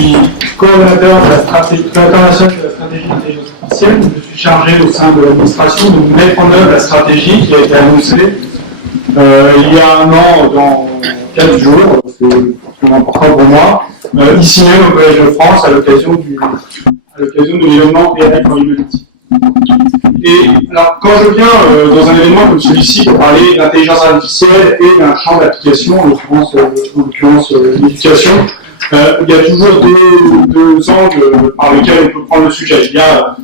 suis coordonnateur de la stratégie internationale de la stratégie d'intelligence artificielle. Je suis chargé au sein de l'administration de mettre en œuvre la stratégie qui a été annoncée il y a un an dans 4 jours. C'est extrêmement important pour moi. Ici même au Collège de France à l'occasion de l'événement AI for Humanity. Et alors, quand je viens dans un événement comme celui-ci pour parler d'intelligence artificielle et d'un champ d'application, en l'occurrence l'éducation, il y a toujours deux angles par lesquels on peut prendre le sujet. Il y a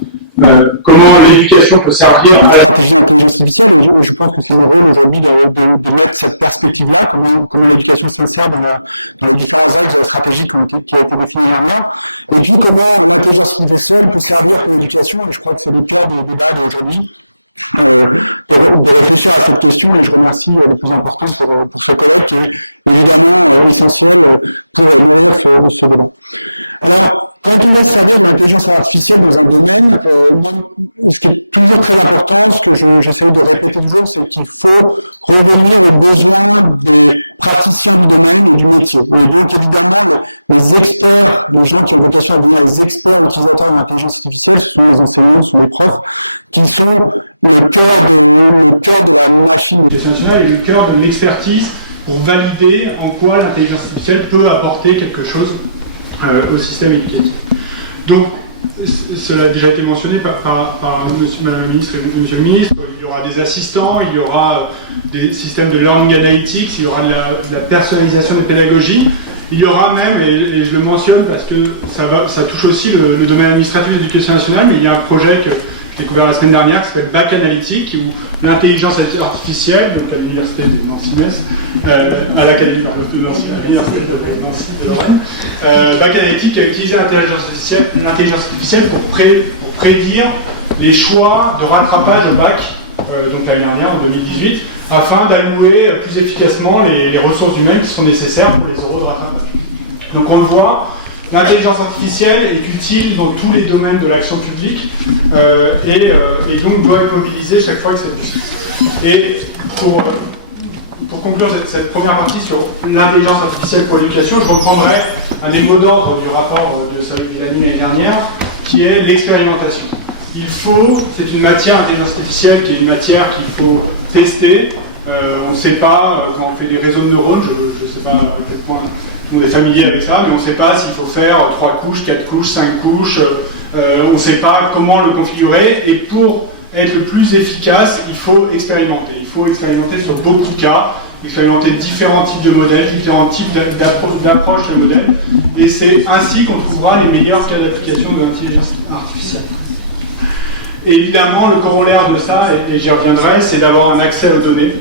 comment l'éducation peut servir à la... Je pense que c'est le rôle aujourd'hui de mettre cette perspective-là, comment l'éducation se sert dans la stratégie qui a été maintenant avant. Et justement, l'intelligence artificielle peut servir à l'éducation, et je crois que c'est le cœur du débat aujourd'hui. L'application, et je remercie le plus important pour ce peut-être, c'est l'extension de la reconnaissance par un autre élément. L'intelligence artificielle nous a donné plusieurs caractéristiques que j'espère de caractérisation, c'est qu'il faut évaluer le besoin de praticiens de l'analyse du métier. Les experts, les gens qui vont chercher à être des experts qui entendent l'intelligence artificielle sur les instruments, sur les portes, qui sont le cœur national et le cœur de l'expertise pour valider en quoi l'intelligence artificielle peut apporter quelque chose au système éducatif. Donc, cela a déjà été mentionné par Madame la Ministre et Monsieur le Ministre, il y aura des assistants, il y aura des systèmes de learning analytics, il y aura de la personnalisation des pédagogies, il y aura même, et je le mentionne parce que ça touche aussi le domaine administratif de l'éducation nationale, mais il y a un projet que j'ai découvert la semaine dernière qui s'appelle Bac Analytique, où l'intelligence artificielle, donc à l'université de Nancy-Metz, à l'Académie de Nancy, à l'université de Nancy de Lorraine, Bac Analytique a utilisé l'intelligence artificielle pour prédire les choix de rattrapage au bac, donc l'année dernière, en 2018, afin d'allouer plus efficacement les ressources humaines qui sont nécessaires pour les euros de rattrapage. Donc on le voit, l'intelligence artificielle est utile dans tous les domaines de l'action publique et donc doit être mobilisée chaque fois que c'est possible. Et pour conclure cette première partie sur l'intelligence artificielle pour l'éducation, je reprendrai un des mots d'ordre du rapport de Saïd Villani l'année dernière, qui est l'expérimentation. C'est une matière, l'intelligence artificielle, qui est une matière qu'il faut tester. On ne sait pas, quand on fait des réseaux de neurones, je ne sais pas à quel point tout le monde est familier avec ça, mais on ne sait pas s'il faut faire 3 couches, 4 couches, 5 couches, on ne sait pas comment le configurer, et pour être le plus efficace, il faut expérimenter. Il faut expérimenter sur beaucoup de cas, expérimenter différents types de modèles, différents types d'approches de modèles, et c'est ainsi qu'on trouvera les meilleurs cas d'application de l'intelligence artificielle. Et évidemment, le corollaire de ça, et j'y reviendrai, c'est d'avoir un accès aux données.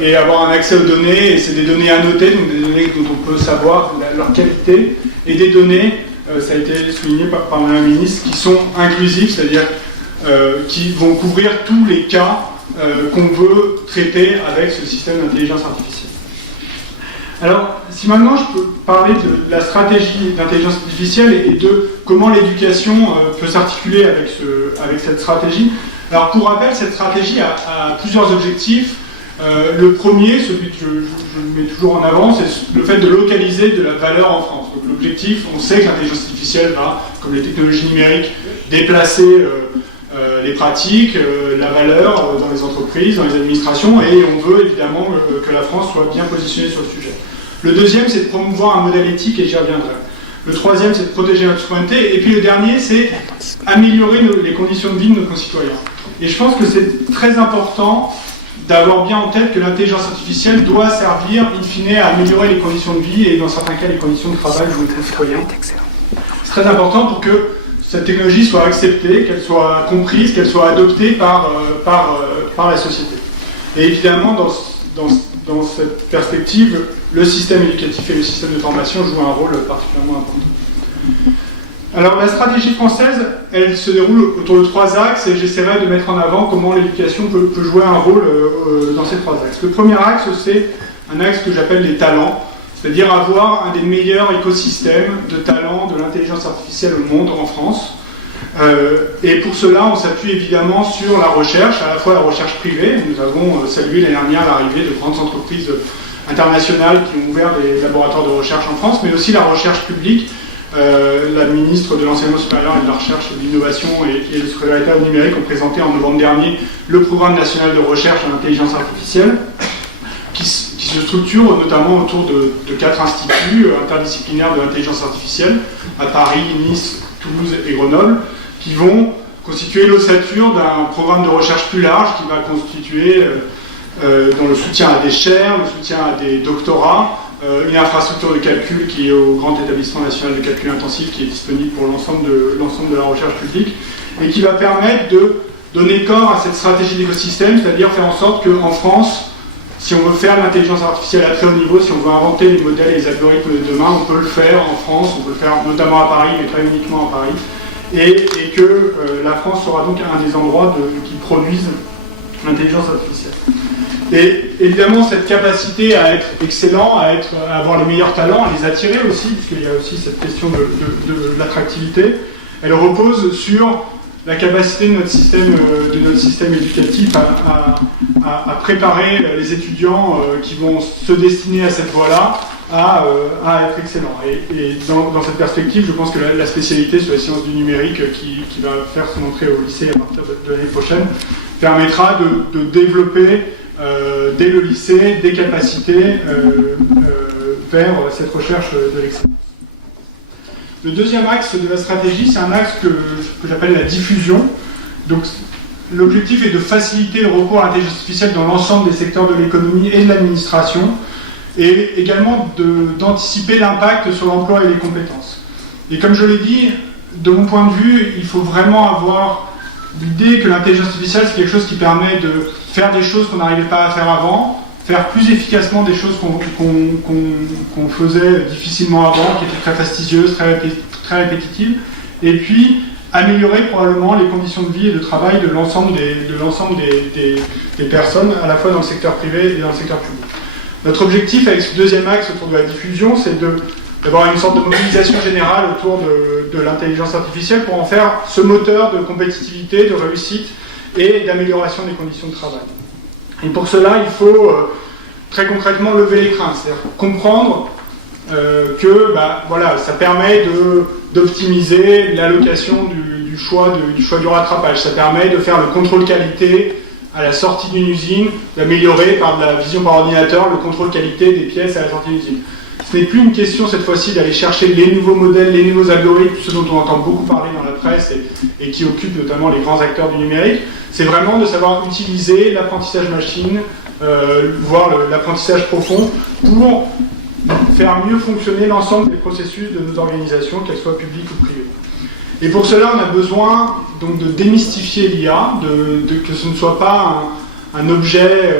Et avoir un accès aux données, et c'est des données annotées, donc des données dont on peut savoir leur qualité, et des données, ça a été souligné par Mme la Ministre, qui sont inclusives, c'est-à-dire qui vont couvrir tous les cas qu'on veut traiter avec ce système d'intelligence artificielle. Alors, si maintenant je peux parler de la stratégie d'intelligence artificielle et de comment l'éducation peut s'articuler avec cette stratégie. Alors, pour rappel, cette stratégie a plusieurs objectifs. Le premier, celui que je mets toujours en avant, c'est le fait de localiser de la valeur en France. Donc, l'objectif, on sait que l'intelligence artificielle va, comme les technologies numériques, déplacer les pratiques, la valeur dans les entreprises, dans les administrations, et on veut évidemment que la France soit bien positionnée sur le sujet. Le deuxième, c'est de promouvoir un modèle éthique, et j'y reviendrai. Le troisième, c'est de protéger notre souveraineté. Et puis le dernier, c'est améliorer les conditions de vie de nos concitoyens. Et je pense que c'est très important d'avoir bien en tête que l'intelligence artificielle doit servir, in fine, à améliorer les conditions de vie et, dans certains cas, les conditions de travail de nos concitoyens. C'est très important pour que cette technologie soit acceptée, qu'elle soit comprise, qu'elle soit adoptée par la société. Et évidemment, dans cette perspective, le système éducatif et le système de formation jouent un rôle particulièrement important. Alors la stratégie française, elle se déroule autour de 3 axes et j'essaierai de mettre en avant comment l'éducation peut jouer un rôle dans ces 3 axes. Le premier axe, c'est un axe que j'appelle les talents, c'est-à-dire avoir un des meilleurs écosystèmes de talents de l'intelligence artificielle au monde en France. Et pour cela, on s'appuie évidemment sur la recherche, à la fois la recherche privée. Nous avons salué l'année dernière l'arrivée de grandes entreprises internationales qui ont ouvert des laboratoires de recherche en France, mais aussi la recherche publique, la ministre de l'Enseignement supérieur et de la Recherche et de l'Innovation et le secrétaire d'État au numérique ont présenté en novembre dernier le programme national de recherche en intelligence artificielle, qui se structure notamment autour de 4 instituts interdisciplinaires de l'intelligence artificielle à Paris, Nice, Toulouse et Grenoble, qui vont constituer l'ossature d'un programme de recherche plus large qui va constituer dans le soutien à des chaires, le soutien à des doctorats, une infrastructure de calcul qui est au Grand Établissement National de Calcul Intensif qui est disponible pour l'ensemble de la recherche publique et qui va permettre de donner corps à cette stratégie d'écosystème, c'est-à-dire faire en sorte qu'en France, si on veut faire de l'intelligence artificielle à très haut niveau, si on veut inventer les modèles et les algorithmes de demain, on peut le faire en France, on peut le faire notamment à Paris, mais pas uniquement à Paris, et que la France sera donc un des endroits qui produisent l'intelligence artificielle. Et évidemment, cette capacité à être excellent, à avoir les meilleurs talents, à les attirer aussi, puisqu'il y a aussi cette question de l'attractivité, elle repose sur la capacité de notre système éducatif à préparer les étudiants qui vont se destiner à cette voie-là à être excellents. Et dans cette perspective, je pense que la spécialité sur les sciences du numérique qui va faire son entrée au lycée à partir de l'année prochaine permettra de développer dès le lycée des capacités vers cette recherche de l'excellence. Le deuxième axe de la stratégie, c'est un axe que j'appelle la diffusion. Donc, l'objectif est de faciliter le recours à l'intelligence artificielle dans l'ensemble des secteurs de l'économie et de l'administration, et également d'anticiper l'impact sur l'emploi et les compétences. Et comme je l'ai dit, de mon point de vue, il faut vraiment avoir l'idée que l'intelligence artificielle, c'est quelque chose qui permet de faire des choses qu'on n'arrivait pas à faire avant, faire plus efficacement des choses qu'on faisait difficilement avant, qui étaient très fastidieuses, très répétitives, et puis améliorer probablement les conditions de vie et de travail de l'ensemble des personnes, à la fois dans le secteur privé et dans le secteur public. Notre objectif avec ce deuxième axe autour de la diffusion, c'est d'avoir une sorte de mobilisation générale autour de l'intelligence artificielle pour en faire ce moteur de compétitivité, de réussite et d'amélioration des conditions de travail. Et pour cela, il faut très concrètement lever les craintes, c'est-à-dire comprendre que ça permet d'optimiser l'allocation du choix du rattrapage, ça permet de faire le contrôle qualité à la sortie d'une usine, d'améliorer par de la vision par ordinateur le contrôle qualité des pièces à la sortie d'une usine. Ce n'est plus une question cette fois-ci d'aller chercher les nouveaux modèles, les nouveaux algorithmes, ce dont on entend beaucoup parler dans la presse et qui occupent notamment les grands acteurs du numérique. C'est vraiment de savoir utiliser l'apprentissage machine, voire l'apprentissage profond, pour faire mieux fonctionner l'ensemble des processus de nos organisations, qu'elles soient publiques ou privées. Et pour cela, on a besoin donc de démystifier l'IA, que ce ne soit pas un objet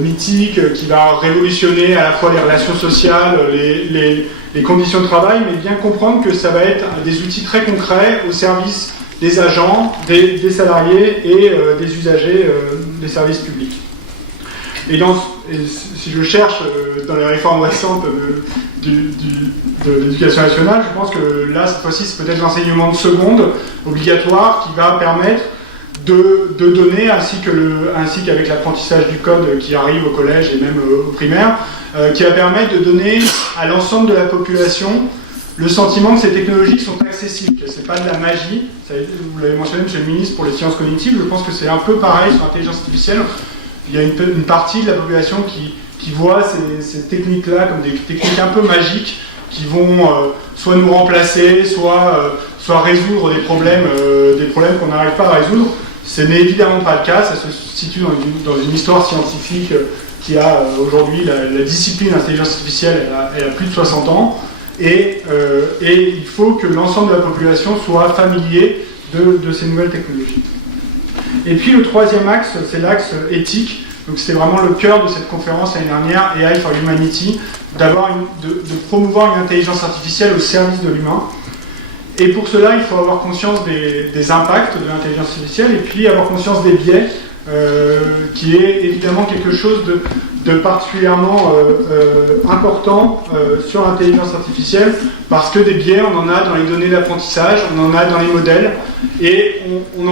mythique qui va révolutionner à la fois les relations sociales, les conditions de travail, mais bien comprendre que ça va être des outils très concrets au service des agents, des salariés et des usagers des services publics. Et si je cherche dans les réformes récentes de l'éducation nationale, je pense que là, cette fois-ci, c'est peut-être l'enseignement de seconde obligatoire qui va permettre de donner, ainsi qu'avec l'apprentissage du code qui arrive au collège et même au primaire, qui va permettre de donner à l'ensemble de la population le sentiment que ces technologies sont accessibles, que ce n'est pas de la magie. Vous l'avez mentionné, monsieur le ministre, pour les sciences cognitives, je pense que c'est un peu pareil sur l'intelligence artificielle. Il y a une partie de la population qui voit ces techniques-là comme des techniques un peu magiques qui vont soit nous remplacer, soit résoudre des problèmes qu'on n'arrive pas à résoudre. Ce n'est évidemment pas le cas, ça se situe dans une histoire scientifique qui a aujourd'hui la discipline intelligence artificielle, elle a plus de 60 ans, et il faut que l'ensemble de la population soit familier de ces nouvelles technologies. Et puis le troisième axe, c'est l'axe éthique. Donc c'est vraiment le cœur de cette conférence l'année dernière, AI for Humanity, de promouvoir une intelligence artificielle au service de l'humain. Et pour cela, il faut avoir conscience des impacts de l'intelligence artificielle et puis avoir conscience des biais, qui est évidemment quelque chose de particulièrement important sur l'intelligence artificielle, parce que des biais, on en a dans les données d'apprentissage, on en a dans les modèles, et on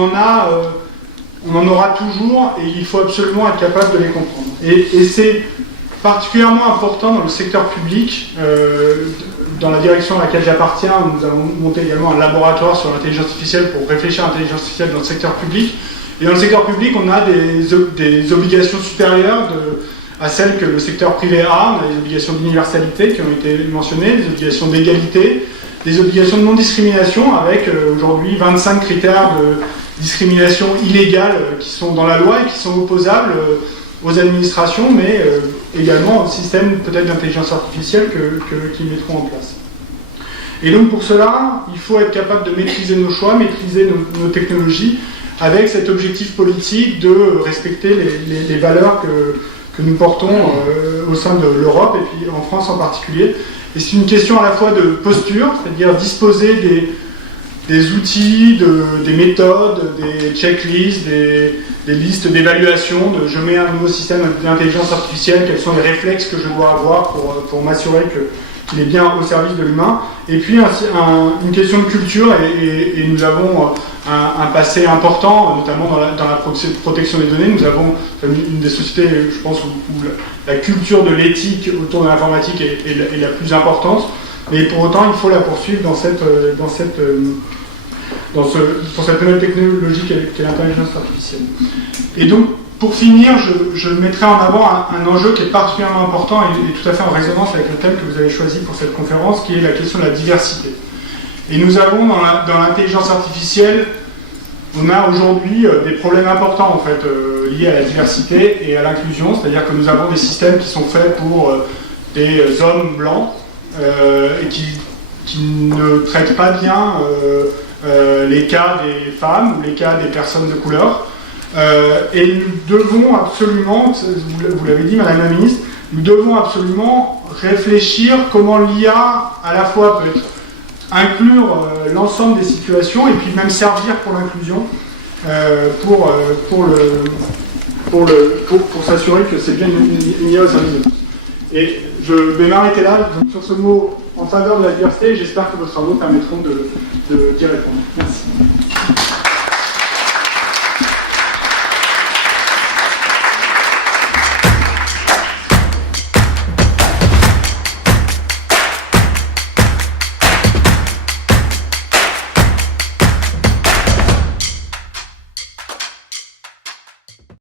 en aura toujours, et il faut absolument être capable de les comprendre. Et c'est particulièrement important dans le secteur public. dans la direction à laquelle j'appartiens, nous avons monté également un laboratoire sur l'intelligence artificielle pour réfléchir à l'intelligence artificielle dans le secteur public. Et dans le secteur public, on a des obligations supérieures à celles que le secteur privé a. On a des obligations d'universalité qui ont été mentionnées, des obligations d'égalité, des obligations de non-discrimination avec aujourd'hui 25 critères de discrimination illégale qui sont dans la loi et qui sont opposables aux administrations, mais également au système peut-être d'intelligence artificielle qu'ils mettront en place. Et donc pour cela, il faut être capable de maîtriser nos choix, maîtriser nos technologies, avec cet objectif politique de respecter les valeurs que nous portons au sein de l'Europe, et puis en France en particulier. Et c'est une question à la fois de posture, c'est-à-dire disposer des outils, des méthodes, des checklists, des listes d'évaluation, de je mets un nouveau système d'intelligence artificielle, quels sont les réflexes que je dois avoir pour m'assurer qu'il est bien au service de l'humain. Et puis une question de culture, et nous avons un passé important, notamment dans la protection des données. Nous avons une des sociétés, je pense, où la culture de l'éthique autour de l'informatique est la plus importante, mais pour autant il faut la poursuivre pour cette nouvelle technologie qu'est l'intelligence artificielle. Et donc, pour finir, je mettrai en avant un enjeu qui est particulièrement important et tout à fait en résonance avec le thème que vous avez choisi pour cette conférence, qui est la question de la diversité. Et nous avons dans l'intelligence artificielle, on a aujourd'hui des problèmes importants en fait, liés à la diversité et à l'inclusion, c'est-à-dire que nous avons des systèmes qui sont faits pour des hommes blancs et qui ne traitent pas bien les cas des femmes ou les cas des personnes de couleur. Et nous devons absolument, vous l'avez dit Madame la Ministre, nous devons absolument réfléchir comment l'IA à la fois peut inclure l'ensemble des situations et puis même servir pour l'inclusion pour s'assurer que c'est bien une IA au service de tous. Et je vais m'arrêter là donc, sur ce mot en faveur de la diversité et j'espère que vos travaux permettront d'y répondre. Merci.